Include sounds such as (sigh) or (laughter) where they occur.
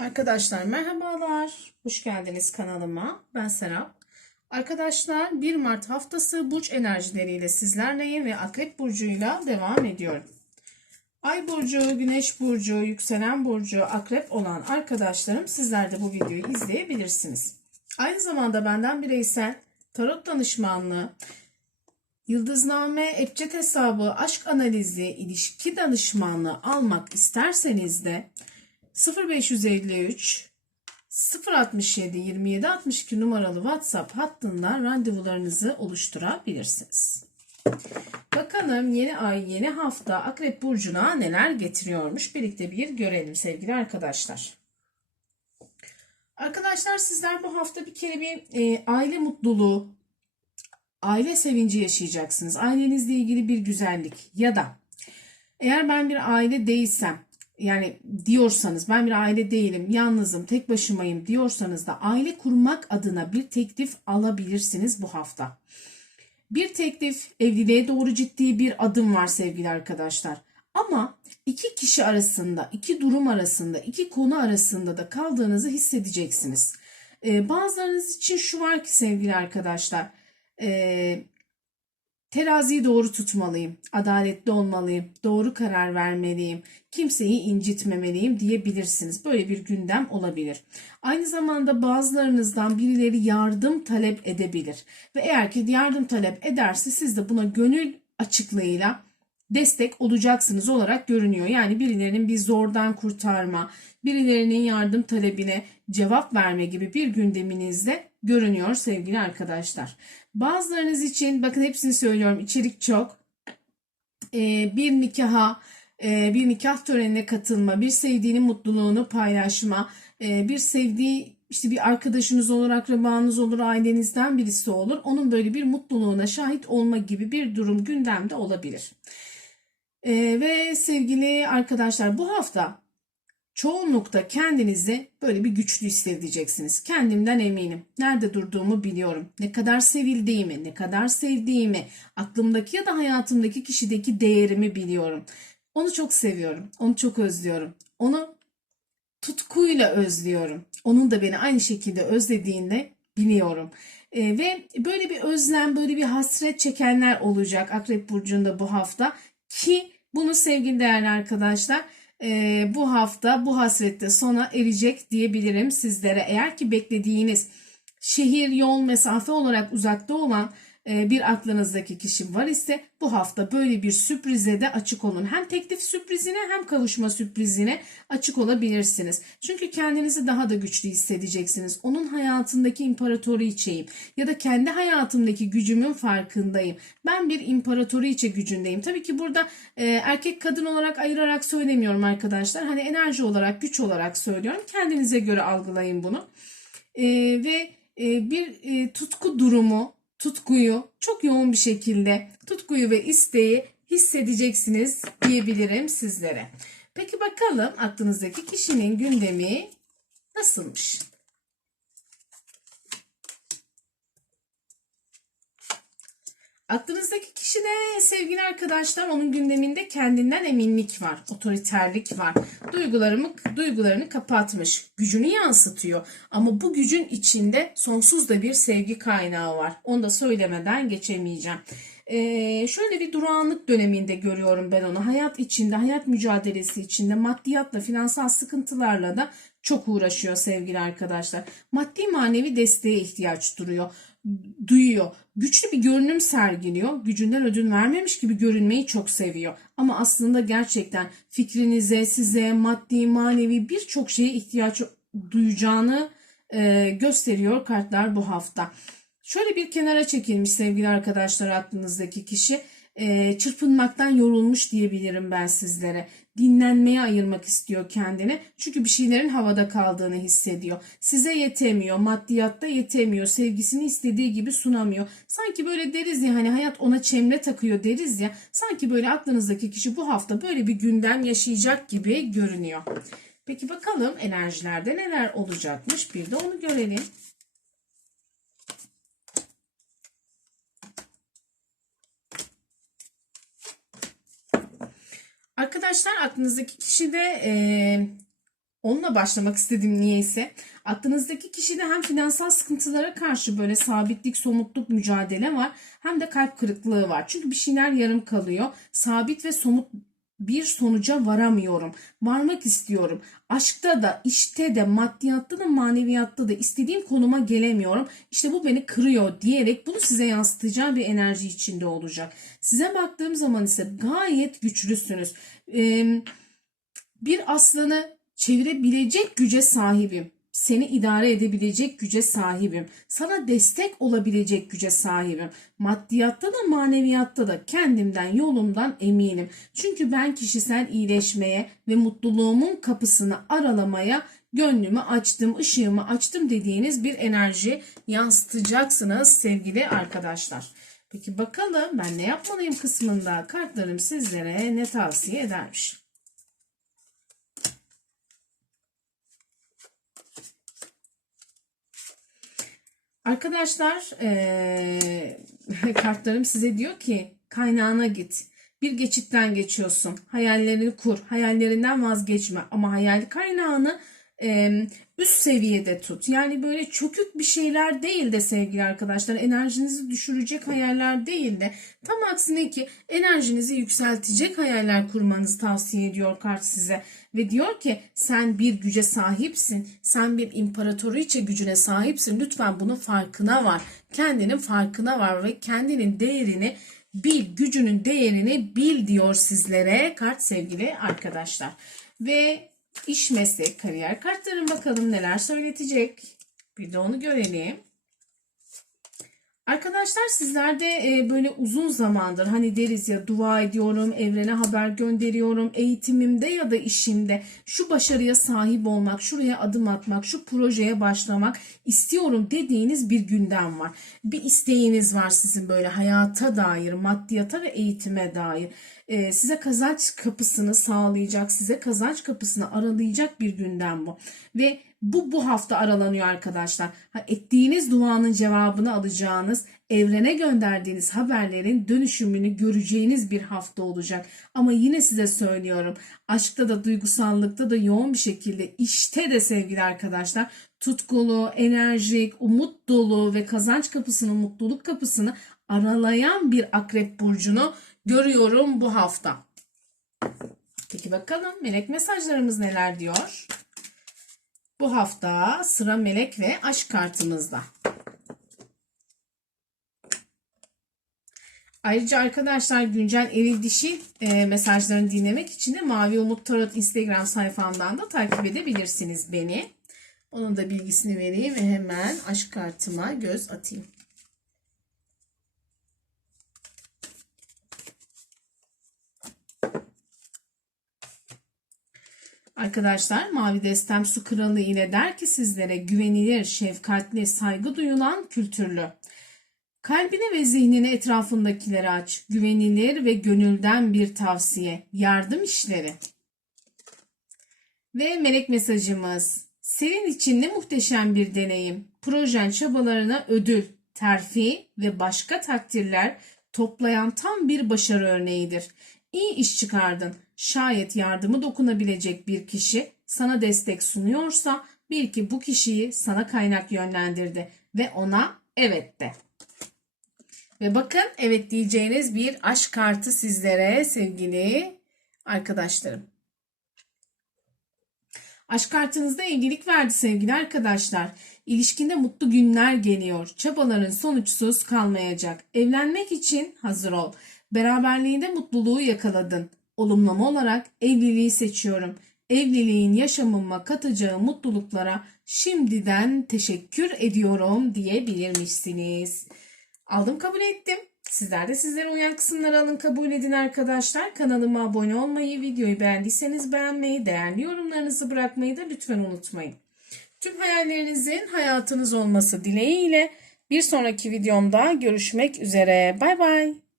Arkadaşlar merhabalar. Hoş geldiniz kanalıma. Ben Serap. Arkadaşlar 1 Mart haftası burç enerjileriyle sizlerleyim ve Akrep burcuyla devam ediyorum. Ay burcu, Güneş burcu, yükselen burcu, Akrep olan arkadaşlarım sizler de bu videoyu izleyebilirsiniz. Aynı zamanda benden bireysel tarot danışmanlığı, Yıldızname, Ebced hesabı, aşk analizi, ilişki danışmanlığı almak isterseniz de 0553 067 27 62 numaralı WhatsApp hattından randevularınızı oluşturabilirsiniz. Bakalım yeni ay, yeni hafta Akrep Burcu'na neler getiriyormuş birlikte bir görelim sevgili arkadaşlar. Arkadaşlar sizler bu hafta bir kere bir e, aile mutluluğu, aile sevinci yaşayacaksınız. Ailenizle ilgili bir güzellik ya da eğer ben bir aile değilsem yani diyorsanız ben bir aile değilim, yalnızım, tek başımayım diyorsanız da aile kurmak adına bir teklif alabilirsiniz bu hafta. Bir teklif evliliğe doğru ciddi bir adım var sevgili arkadaşlar. Ama iki kişi arasında, iki durum arasında, iki konu arasında da kaldığınızı hissedeceksiniz. Ee, bazılarınız için şu var ki sevgili arkadaşlar, e, Teraziyi doğru tutmalıyım, adaletli olmalıyım, doğru karar vermeliyim, kimseyi incitmemeliyim diyebilirsiniz. Böyle bir gündem olabilir. Aynı zamanda bazılarınızdan birileri yardım talep edebilir. Ve eğer ki yardım talep ederse siz de buna gönül açıklığıyla destek olacaksınız olarak görünüyor. Yani birilerinin bir zordan kurtarma, birilerinin yardım talebine cevap verme gibi bir gündeminizde görünüyor sevgili arkadaşlar. Bazılarınız için bakın hepsini söylüyorum içerik çok. Ee, bir nikaha, e, bir nikah törenine katılma, bir sevdiğinin mutluluğunu paylaşma, e, bir sevdiği işte bir arkadaşınız olur, akrabanız olur, ailenizden birisi olur. Onun böyle bir mutluluğuna şahit olma gibi bir durum gündemde olabilir. E, ve sevgili arkadaşlar bu hafta çoğunlukta kendinizi böyle bir güçlü hissedeceksiniz. Kendimden eminim. Nerede durduğumu biliyorum. Ne kadar sevildiğimi, ne kadar sevdiğimi, aklımdaki ya da hayatımdaki kişideki değerimi biliyorum. Onu çok seviyorum. Onu çok özlüyorum. Onu tutkuyla özlüyorum. Onun da beni aynı şekilde özlediğini biliyorum. E, ve böyle bir özlem, böyle bir hasret çekenler olacak Akrep Burcu'nda bu hafta. Ki bunu sevgili değerli arkadaşlar e, bu hafta bu hasrette sona erecek diyebilirim sizlere. Eğer ki beklediğiniz şehir, yol, mesafe olarak uzakta olan bir aklınızdaki kişi var ise bu hafta böyle bir sürprize de açık olun. Hem teklif sürprizine hem kavuşma sürprizine açık olabilirsiniz. Çünkü kendinizi daha da güçlü hissedeceksiniz. Onun hayatındaki imparatoriçeyim ya da kendi hayatımdaki gücümün farkındayım. Ben bir imparatoriçe gücündeyim. Tabii ki burada e, erkek kadın olarak ayırarak söylemiyorum arkadaşlar. Hani enerji olarak, güç olarak söylüyorum. Kendinize göre algılayın bunu. E, ve e, bir e, tutku durumu tutkuyu çok yoğun bir şekilde tutkuyu ve isteği hissedeceksiniz diyebilirim sizlere. Peki bakalım aklınızdaki kişinin gündemi nasılmış? Aklınızdaki kişide sevgili arkadaşlar onun gündeminde kendinden eminlik var, otoriterlik var. Duygularımı, duygularını kapatmış, gücünü yansıtıyor. Ama bu gücün içinde sonsuz da bir sevgi kaynağı var. Onu da söylemeden geçemeyeceğim. Ee, şöyle bir durağanlık döneminde görüyorum ben onu. Hayat içinde, hayat mücadelesi içinde, maddiyatla, finansal sıkıntılarla da çok uğraşıyor sevgili arkadaşlar. Maddi manevi desteğe ihtiyaç duruyor duyuyor. Güçlü bir görünüm sergiliyor. Gücünden ödün vermemiş gibi görünmeyi çok seviyor. Ama aslında gerçekten fikrinize, size, maddi, manevi birçok şeye ihtiyaç duyacağını e, gösteriyor kartlar bu hafta. Şöyle bir kenara çekilmiş sevgili arkadaşlar aklınızdaki kişi e, çırpınmaktan yorulmuş diyebilirim ben sizlere. Dinlenmeye ayırmak istiyor kendini. Çünkü bir şeylerin havada kaldığını hissediyor. Size yetemiyor, maddiyatta yetemiyor, sevgisini istediği gibi sunamıyor. Sanki böyle deriz ya hani hayat ona çemre takıyor deriz ya. Sanki böyle aklınızdaki kişi bu hafta böyle bir gündem yaşayacak gibi görünüyor. Peki bakalım enerjilerde neler olacakmış bir de onu görelim. Arkadaşlar aklınızdaki kişi de e, Onunla başlamak istedim niyeyse. Aklınızdaki kişide hem finansal sıkıntılara karşı böyle sabitlik, somutluk mücadele var hem de kalp kırıklığı var. Çünkü bir şeyler yarım kalıyor. Sabit ve somut bir sonuca varamıyorum. Varmak istiyorum. Aşkta da, işte de, maddiyatta da, maneviyatta da istediğim konuma gelemiyorum. İşte bu beni kırıyor diyerek bunu size yansıtacağı bir enerji içinde olacak. Size baktığım zaman ise gayet güçlüsünüz. Ee, bir aslanı çevirebilecek güce sahibim. Seni idare edebilecek güce sahibim. Sana destek olabilecek güce sahibim. Maddiyatta da maneviyatta da kendimden yolumdan eminim. Çünkü ben kişisel iyileşmeye ve mutluluğumun kapısını aralamaya gönlümü açtım, ışığımı açtım dediğiniz bir enerji yansıtacaksınız sevgili arkadaşlar. Peki bakalım ben ne yapmalıyım kısmında kartlarım sizlere ne tavsiye edermiş. Arkadaşlar eee, (laughs) kartlarım size diyor ki kaynağına git. Bir geçitten geçiyorsun. Hayallerini kur. Hayallerinden vazgeçme. Ama hayal kaynağını üst seviyede tut. Yani böyle çökük bir şeyler değil de sevgili arkadaşlar. Enerjinizi düşürecek hayaller değil de tam aksine ki enerjinizi yükseltecek hayaller kurmanızı tavsiye ediyor kart size. Ve diyor ki sen bir güce sahipsin. Sen bir imparatoriçe gücüne sahipsin. Lütfen bunun farkına var. Kendinin farkına var ve kendinin değerini bil, gücünün değerini bil diyor sizlere kart sevgili arkadaşlar. Ve iş, meslek, kariyer kartların bakalım neler söyletecek. Bir de onu görelim. Arkadaşlar sizler de e, böyle uzun zamandır hani deriz ya dua ediyorum, evrene haber gönderiyorum, eğitimimde ya da işimde şu başarıya sahip olmak, şuraya adım atmak, şu projeye başlamak istiyorum dediğiniz bir gündem var. Bir isteğiniz var sizin böyle hayata dair, maddiyata ve eğitime dair. E, size kazanç kapısını sağlayacak, size kazanç kapısını aralayacak bir gündem bu. Ve bu bu hafta aralanıyor arkadaşlar. Ha, ettiğiniz duanın cevabını alacağınız, evrene gönderdiğiniz haberlerin dönüşümünü göreceğiniz bir hafta olacak. Ama yine size söylüyorum. Aşkta da duygusallıkta da yoğun bir şekilde işte de sevgili arkadaşlar tutkulu, enerjik, umut dolu ve kazanç kapısını, mutluluk kapısını aralayan bir akrep burcunu görüyorum bu hafta. Peki bakalım melek mesajlarımız neler diyor? Bu hafta sıra melek ve aşk kartımızda. Ayrıca arkadaşlar güncel eril dişi e, mesajlarını dinlemek için de Mavi Umut Tarot Instagram sayfamdan da takip edebilirsiniz beni. Onun da bilgisini vereyim ve hemen aşk kartıma göz atayım. Arkadaşlar Mavi Destem Su Kralı ile der ki sizlere güvenilir, şefkatli, saygı duyulan, kültürlü. Kalbine ve zihnine etrafındakileri aç. Güvenilir ve gönülden bir tavsiye. Yardım işleri. Ve melek mesajımız. Senin için ne muhteşem bir deneyim. Projen çabalarına ödül, terfi ve başka takdirler toplayan tam bir başarı örneğidir. İyi iş çıkardın. Şayet yardımı dokunabilecek bir kişi sana destek sunuyorsa bil ki bu kişiyi sana kaynak yönlendirdi ve ona evet de. Ve bakın evet diyeceğiniz bir aşk kartı sizlere sevgili arkadaşlarım. Aşk kartınızda evlilik verdi sevgili arkadaşlar. İlişkinde mutlu günler geliyor. Çabaların sonuçsuz kalmayacak. Evlenmek için hazır ol. Beraberliğinde mutluluğu yakaladın. Olumlama olarak evliliği seçiyorum. Evliliğin yaşamıma katacağı mutluluklara şimdiden teşekkür ediyorum diyebilirmişsiniz. Aldım kabul ettim. Sizler de sizlere uyan kısımları alın kabul edin arkadaşlar. Kanalıma abone olmayı, videoyu beğendiyseniz beğenmeyi, değerli yorumlarınızı bırakmayı da lütfen unutmayın. Tüm hayallerinizin hayatınız olması dileğiyle bir sonraki videomda görüşmek üzere. Bay bay.